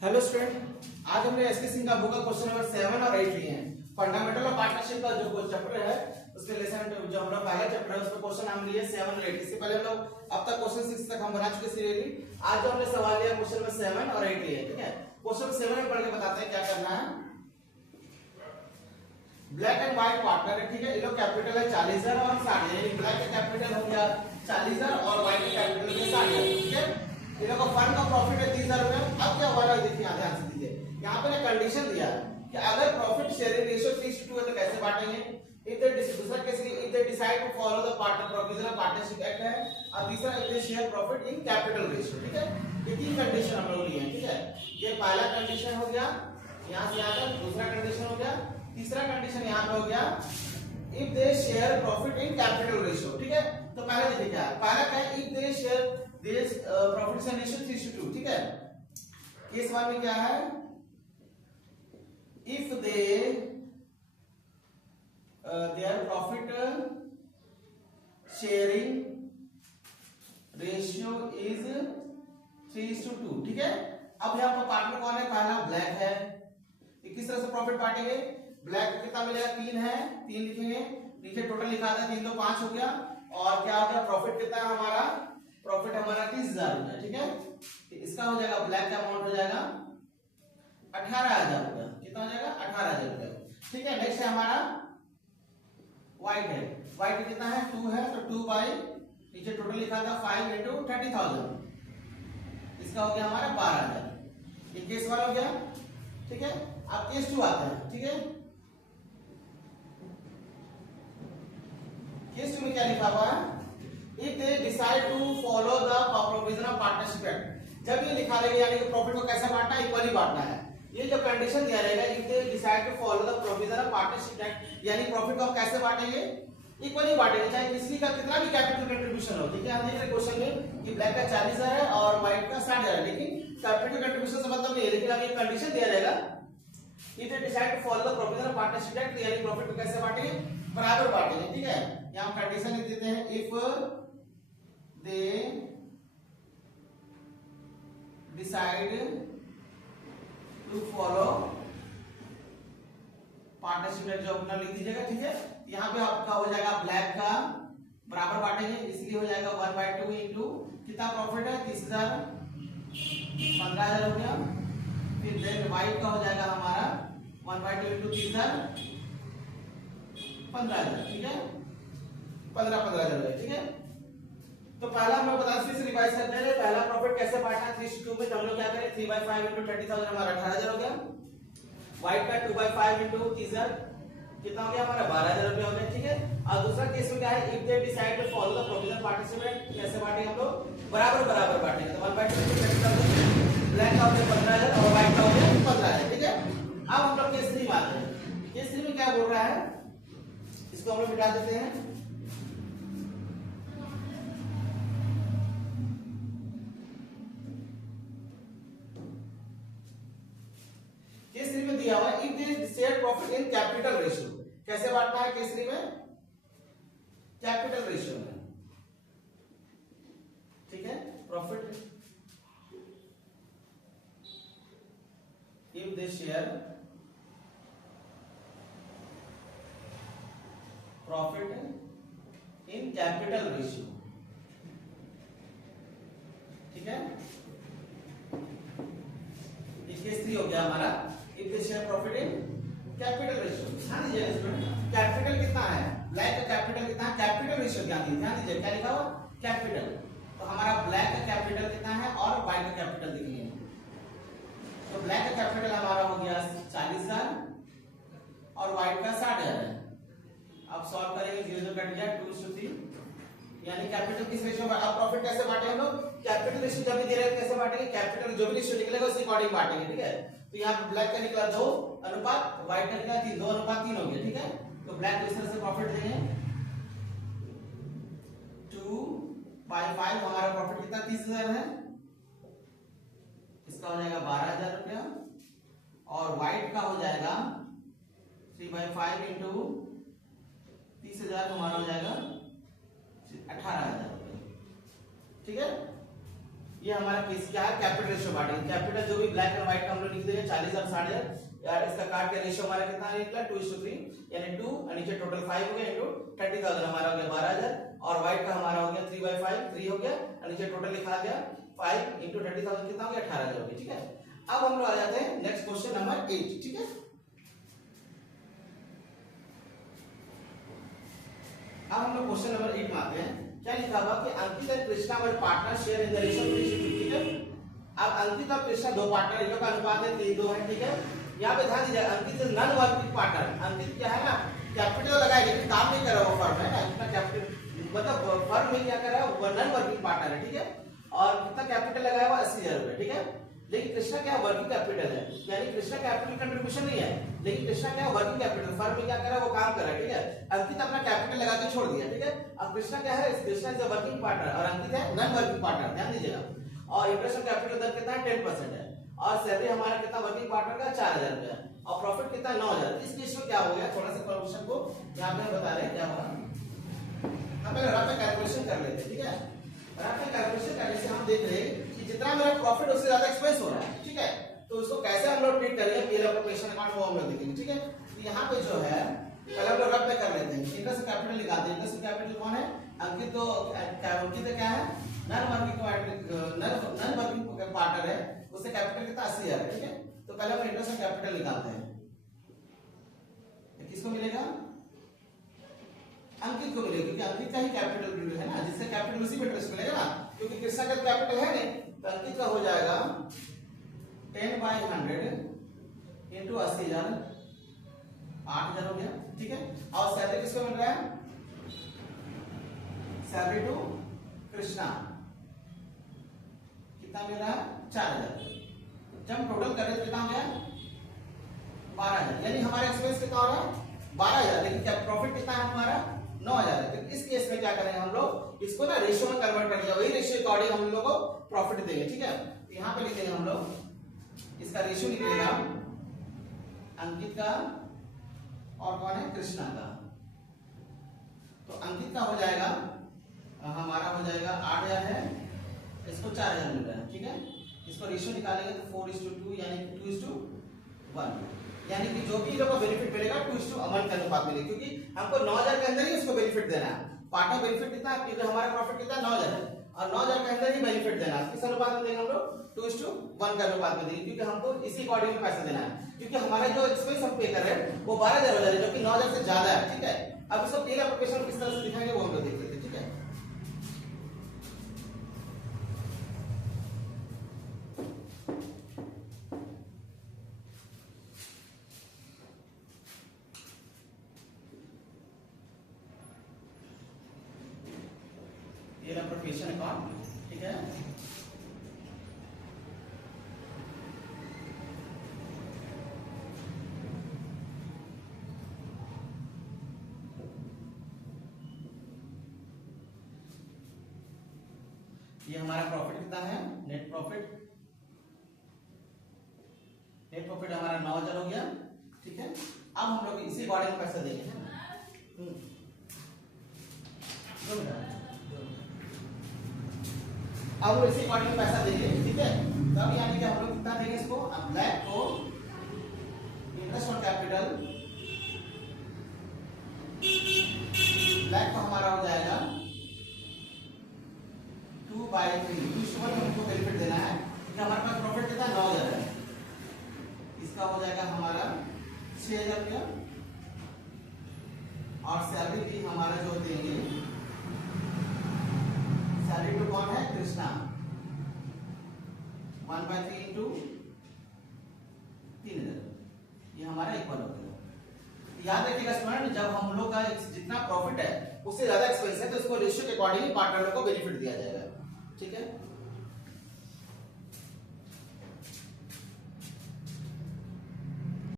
Hello student, आज हमने SK Singh का बुक का क्वेश्चन नंबर 7 और 8 लिए हैं। फंडामेंटल ऑफ पार्टनरशिप का जो चैप्टर है उसके लेसन जो हमारा पहला चैप्टर है उसका क्वेश्चन हम लिए 7 और 8। इससे पहले हम लोग अब तक क्वेश्चन 6 तक हम बना चुके सीरियली। आज जो हमने सवाल लिया क्वेश्चन नंबर 7 और 8 लिए, ठीक है। क्वेश्चन 7 में पढ़ के बताते हैं क्या करना है। ब्लैक एंड व्हाइट पार्टनर है, ठीक है। ये लोग कैपिटल है 40,000 और 60,000। ब्लैक का कैपिटल हो गया 40,000 और व्हाइट का कैपिटल हो गया 60,000, ठीक है। इन लोगों का फंड का प्रॉफिट है 30,000 रुपए। अब क्या हुआ ना, देखिए ध्यान से दीजिए। यहाँ पे ना कंडीशन दिया कि अगर प्रॉफिट शेयरिंग रेशियो 3:2 है तो कैसे बांटेंगे। दूसरा case if they decide to follow the partner provision of partnership act है, और तीसरा if they share profit in capital ratio, ठीक है। ये तीन कंडीशन हम लोग लिए हैं, ठीक है। ये पहला कंडीशन हो गया यहाँ से यहाँ तक, दूसरा कंडीशन हो गया, तीसरा कंडीशन यहाँ पे हो गया if they share profit in capital ratio, ठीक है। तो पहले देखिए क्या पहला क्या है, if they share this profit ratio 3:2, ठीक है। केस 1 में क्या है, if they their profit sharing ratio is 3:2, ठीक है। अब यहाँ पर पार्टनर कौन है, पहला ब्लैक है। किस तरह से प्रॉफिट बांटेंगे, ब्लैक कितना मिलेगा 3 है, 3 लिखेंगे, नीचे टोटल लिखा था 3 2 5 हो गया, और क्या हो गया प्रॉफिट कितना है हमारा, प्रॉफिट हमारा 30,000 रुपया, ठीक है। इसका हो जाएगा ब्लैक का अमाउंट हो जाएगा 18,000 रुपया, कितना हो जाएगा 18,000 रुपया, ठीक है। नेक्स्ट है हमारा व्हाइट है, व्हाइट कितना है 2 है, तो 2 बाई नीचे टोटल लिखा था 5 into 30,000, इसका हो गया हमारा 12,000। ये केस 1 हो गया, ठीक है। अब केस 2 आता है, ठीक है। केस 2 में क्या लिखा हुआ है, if they decide to follow the provision of partnership act. जब ये लिखा रहेगा यानी कि प्रॉफिट को कैसे बांटना है, इक्वली बांटना है। ये जो कंडीशन दिया रहेगा if they decide to follow the provision of partnership act, यानी प्रॉफिट को आप कैसे बांटेंगे, इक्वली बांटेंगे, चाहे किसी का कितना भी कैपिटल कंट्रीब्यूशन हो, ठीक है। हम देख रहे क्वेश्चन में कि ब्लैक का 40,000 है और व्हाइट का 60,000 है, लेकिन कैपिटल कंट्रीब्यूशन से मतलब नहीं है, लेकिन अब ये कंडीशन दिया रहेगा if they decide to follow the provision of partnership act, यानी प्रॉफिट को कैसे बांटेंगे, बराबर बांटेंगे, ठीक है। यहां कंडीशन लिख देते हैं if they decide to follow partnership act, जो अपना लिख दीजिएगा, ठीक है। यहाँ पे आपका हो जाएगा ब्लैक का बराबर बांटेंगे, इसलिए हो जाएगा 1/2 इंटू कितना प्रॉफिट है 30,000, 15,000 हो गया। फिर देन व्हाइट का हो जाएगा हमारा 1/2 इंटू 30,000, 15,000, ठीक है। 15,000 हो गया, ठीक है। तो पहला हम लोग बता फिर से रिवाइज करते हैं। पहला प्रॉफिट कैसे बांटना 3:2 में, तो हम लोग क्या करें 3/5 इंटू 30,000 हमारा 18,000 हो गया। व्हाइट का 2/5 इंटू 30,000 कितना हो गया हमारा 12,000 रुपया हो गया, ठीक है। और दूसरा केस में क्या है, if they decide to follow the provision partnership act, कैसे बांटेंगे हम लोग, बराबर बराबर बांटेंगे। तो 1/2 इंटू 30,000 ब्लैक का हो गया 15,000 और व्हाइट का हो गया 15,000, ठीक है। अब हम लोग केस 3 में आते हैं। केस 3 में क्या बोल रहा है, इसको हम लोग मिटा देते हैं। केस 3 में दिया हुआ है if they share profit in capital ratio, कैसे बांटना है केस 3 में, कैपिटल रेशियो में, ठीक है। Profit if they share profit in capital ratio, ठीक है। केस 3 हो गया हमारा if they share profit in capital ratio. ध्यान दीजिए स्टूडेंट, कैपिटल कितना है, ब्लैक का कैपिटल कितना है, कैपिटल रेशियो ध्यान दीजिए क्या लिखा हुआ कैपिटल। तो हमारा ब्लैक का कैपिटल कितना है और व्हाइट का कैपिटल देखिए। तो ब्लैक का कैपिटल हमारा हो गया 40,000 और व्हाइट का 60,000 है। अब सॉल्व करेंगे, 0 कट गया 2:3, यानी कैपिटल किस रेशियो में। अब प्रॉफिट कैसे बांटेंगे हम लोग, कैपिटल रेशियो जब भी दे रहे हैं कैसे बांटेंगे, कैपिटल जो भी रेशियो निकलेगा उसी अकॉर्डिंग बांटेंगे, ठीक है। तो यहाँ पे ब्लैक का निकला 2 अनुपात, व्हाइट का निकला 3, 2 अनुपात 3 हो गया, ठीक है। तो ब्लैक को इस तरह से प्रॉफिट देंगे 2/5, हमारा प्रॉफिट कितना 30,000 है, इसका हो जाएगा 12,000 रुपया, और व्हाइट का हो जाएगा 3/5 इंटू 30,000 हमारा हो जाएगा 18,000 रुपये, ठीक है। ये हमारा केस क्या है, कैपिटल रेशियो बांटेंगे। कैपिटल जो भी ब्लैक एंड व्हाइट का हम लोग लिख देंगे 40 और 60 यार, इसका काट के रेशियो हमारा कितना निकला 2:3 यानी 2 और नीचे टोटल 5 हो गया इनटू 30,000 हमारा हो गया 12,000 और व्हाइट का हमारा हो गया 3/5 3 हो गया और नीचे टोटल लिखा गया 5 इंटू 30,000 कितना हो गया 18,000 हो गया। ठीक है, अब हम लोग आ जाते हैं नेक्स्ट क्वेश्चन नंबर 8। ठीक है, अब हम लोग क्वेश्चन नंबर 8 में आते हैं। क्या लिखा हुआ कि Ankit and Krishna were partner share in the ratio 3:2। ठीक है, अब अंकित और कृष्णा दो पार्टनर, इन लोग का अनुपात है 3:2 है। ठीक है, यहाँ पे ध्यान दीजिए अंकित इज नॉन वर्किंग पार्टनर। अंकित क्या है ना, कैपिटल लगाया लेकिन काम नहीं कर रहा वो फर्म है ना, इतना कैपिटल मतलब फर्म में क्या कर रहा है वो नॉन वर्किंग पार्टनर है। ठीक है, और कितना कैपिटल लगाया हुआ 80,000 रुपए। ठीक है, लेकिन कृष्णा क्या वर्किंग कैपिटल है, यानी कृष्णा कैपिटल कंट्रीब्यूशन नहीं है, लेकिन कृष्णा क्या वर्किंग कैपिटल, फर्म में क्या कर रहा है वो काम कर रहा है। ठीक है, अंकित अपना कैपिटल लगा के छोड़ दिया। ठीक है, अब कृष्णा क्या है, Krishna is a working partner और अंकित है नॉन वर्किंग पार्टनर, ध्यान दीजिएगा। और इंटरेस्ट ऑन कैपिटल दर कितना है 10% है और सैलरी हमारा कितना वर्किंग पार्टनर का 4,000 रुपया और प्रॉफिट कितना 9,000। इस केस में क्या हो गया, थोड़ा सा क्वेश्चन को यहाँ पे बता रहे हैं क्या होगा। हम पहले रफ में कैलकुलेशन कर लेते हैं। ठीक है, रफ में कैलकुलेशन करने से हम देख रहे हैं कि जितना मेरा प्रॉफिट उससे ज्यादा एक्सपेंस हो रहा है। ठीक है, तो उसको कैसे हम लोग ट्रीट करेंगे, पीएल एप्रोप्रिएशन अकाउंट वो हम लोग देखेंगे। ठीक है, तो यहाँ पे जो है पहले हम लोग रफ में कर लेते हैं। इंटरेस्ट कैपिटल निकालते हैं। इंटरेस्ट कैपिटल कौन है, अंकित। तो अंकित क्या है, नॉन वर्किंग पार्टनर है, उससे कैपिटल कितना 80,000 है। ठीक है, तो पहले हम इंटरेस्ट कैपिटल निकालते हैं। किसको मिलेगा, अंकित को मिलेगा, क्योंकि अंकित का ही कैपिटल है ना, जिससे कैपिटल उसी पे इंटरेस्ट मिलेगा ना, क्योंकि कृष्णा का कैपिटल है नहीं। तो अंकित का हो जाएगा 10/100 इंटू 80,000 8,000 हो गया। ठीक है, और सैलरी किसको मिल रहा है, सैलरी टू कृष्णा कितना मिल रहा है 4,000। जब टोटल कर रहे तो कितना हो गया 12,000, यानी हमारा एक्सपेंस कितना हो रहा है 12,000, लेकिन क्या प्रॉफिट कितना है हमारा 9,000 है। तो इस केस में क्या करेंगे हम लोग, इसको ना रेशियो में कन्वर्ट कर दिया, वही रेशियो अकॉर्डिंग हम लोग को प्रॉफिट देंगे। ठीक है, तो यहाँ पे लिखेंगे हम लोग, इसका रेशियो निकलेगा अंकित का और कौन है कृष्णा का। तो अंकित का हो जाएगा हमारा हो जाएगा 8,000 है, इसको 4,000 मिल रहा है। ठीक है, इसको रेशियो निकालेंगे तो 4:2 यानी 2:1, यानी कि जो भी लोगों को बेनिफिट मिलेगा 2:1 के अनुपात मिलेगा, क्योंकि हमको 9,000 के अंदर ही उसको बेनिफिट देना है। पार्टनर बेनिफिट कितना है, क्योंकि हमारा प्रॉफिट कितना 9,000 है और 9,000 के अंदर ही बेनिफिट देना है। किस अनुपात में देंगे हम लोग 2:1 के अनुपात में देंगे, क्योंकि हमको इसी अकॉर्डिंग में पैसा देना है, क्योंकि हमारा जो एक्सपेंस हम पे कर रहे हैं वो 12,000 हो जा रहा है, जो कि 9,000 से ज्यादा है। ठीक है, अब इसको पीएल एप्लीकेशन किस तरह से दिखाएंगे वो हम लोग देख लेते हैं। ठीक है, पीएल एप्लीकेशन अकाउंट। ठीक है, ये हमारा प्रॉफिट कितना है, नेट प्रॉफिट हमारा 9,000 हो गया। ठीक है, अब हम लोग इसी अकॉर्डिंग में पैसा देंगे। अब हम इसी अकॉर्डिंग में पैसा देंगे। ठीक है, तब यानी कि हम लोग कितना देंगे इसको, ब्लैक को इंटरेस्ट ऑन कैपिटल, ब्लैक को हमारा हो जाएगा 2/3 2:1 हमको बेनिफिट देना है, क्योंकि हमारे पास प्रॉफिट कितना 9,000 है। इसका हो जाएगा हमारा 6,000 रुपया और सैलरी भी हमारा जो देंगे, सैलरी टू कौन है कृष्णा 1/3 इंटू 3,000, ये हमारा इक्वल हो गया। याद रखिएगा स्टूडेंट, जब हम लोग का जितना प्रॉफिट है उससे ज्यादा एक्सपेंस है तो इसको रेशियो के अकॉर्डिंग पार्टनर को बेनिफिट दिया जाएगा। ठीक है,